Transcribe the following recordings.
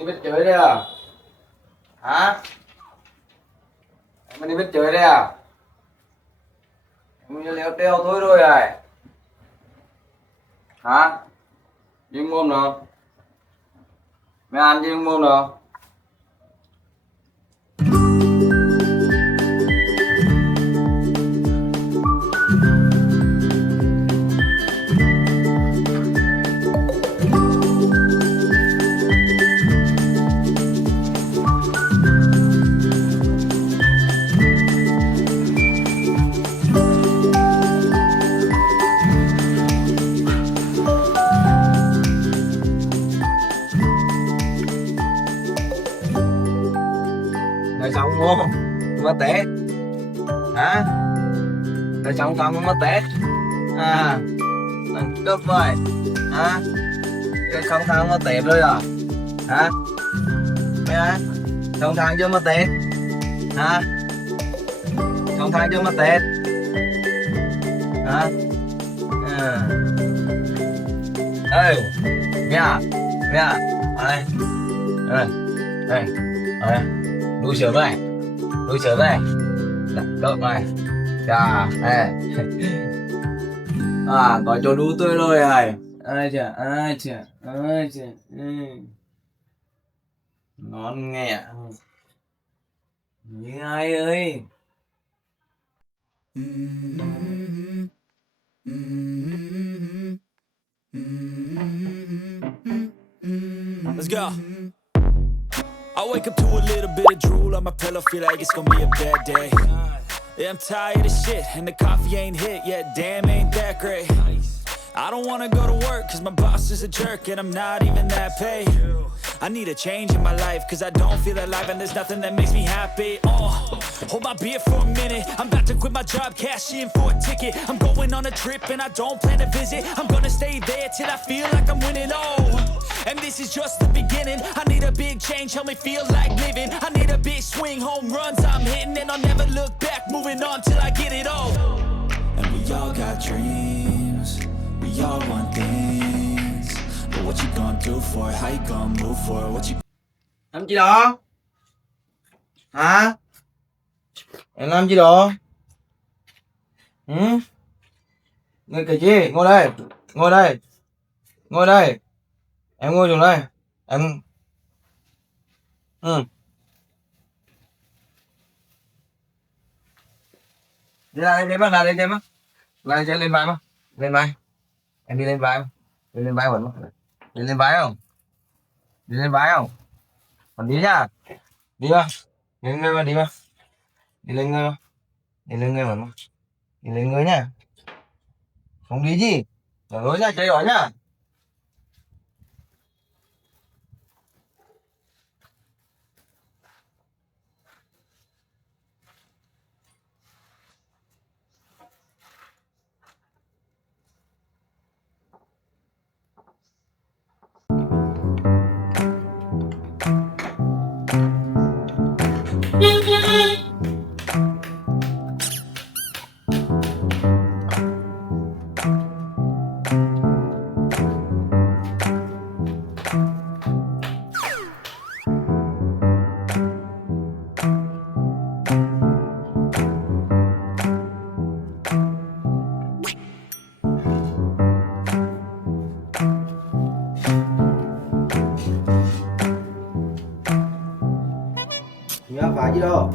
đi biết chơi đây à? Hả? Em đi biết chơi đây à? Em leo treo thôi rồi à? Hả? Dương mồm nào? Mẹ ăn dương mồm nào? Rồi xong không? Mất té. Hả? Rồi xong không mất té. À, đừng cấp rồi. Hả? Cái không thang mất té rồi à? Hả? Hả? Không thang chưa mất té. Hả? Không thang chưa mất té. Hả? À. Ê, nha, nha, ở đây, đây, đây, ở đây, đuôi sớm này, đuôi sớm này, đặt cỡ này, chà, đây, à, có chỗ đu tươi rồi này, ai chà, ai chà, ai chà, ngon nghe, như ai ơi. Let's go. I wake up to a little bit of drool on my pillow, feel like it's gonna be a bad day. Yeah, I'm tired of shit, and the coffee ain't hit yet, damn, ain't that great. I don't wanna go to work, cause my boss is a jerk, and I'm not even that paid. I need a change in my life, cause I don't feel alive, and there's nothing that makes me happy. Hold my beer for a minute, I'm about to quit my job, cash in for a ticket. I'm going on a trip, and I don't plan to visit. I'm gonna stay there till I feel like I'm winning, and this is just the beginning. I need a big change, help me feel like living. I need a big swing, home runs I'm hitting, and I'll never look back, moving on till I get it all. And we all got dreams, we all want things, but what you gonna do for it? How you gonna move for it? What you... Làm gì đó? Hả? Em làm gì đó? Ừ? Người cái gì? Ngồi đây, ngồi đây, ngồi đây. Em ngồi xuống đây. Em... Ừ. Đi ra đây bác, ra đây bác. Ra đây lên vai bác. Lên vai. Em đi lên vai không? Đi lên vai vẫn bác. Đi lên vai không? Đi lên vai không? Còn đi nhá. Đi bác. Đi lên người mà đi bác. Đi lên người bác. Đi lên người vẫn bác. Đi lên người nhá. Không đi gì. Ở lối ra chơi đó nhá. Nhớ phải gì đâu.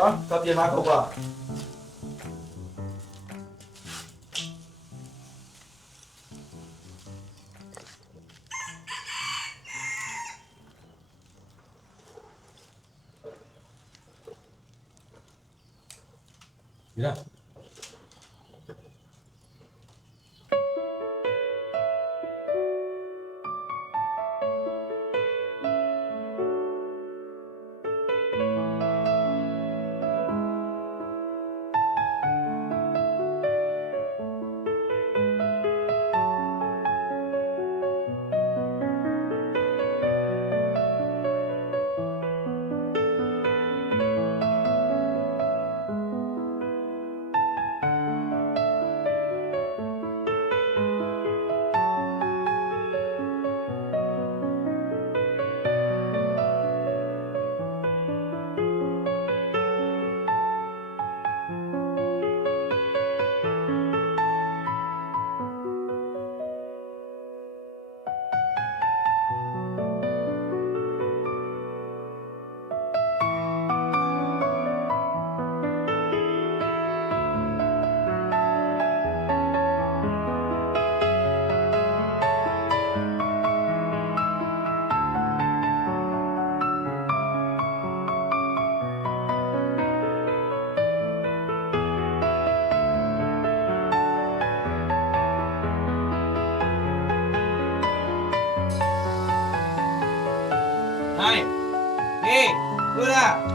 đó có gì mà không à gì đó này đi đưa ra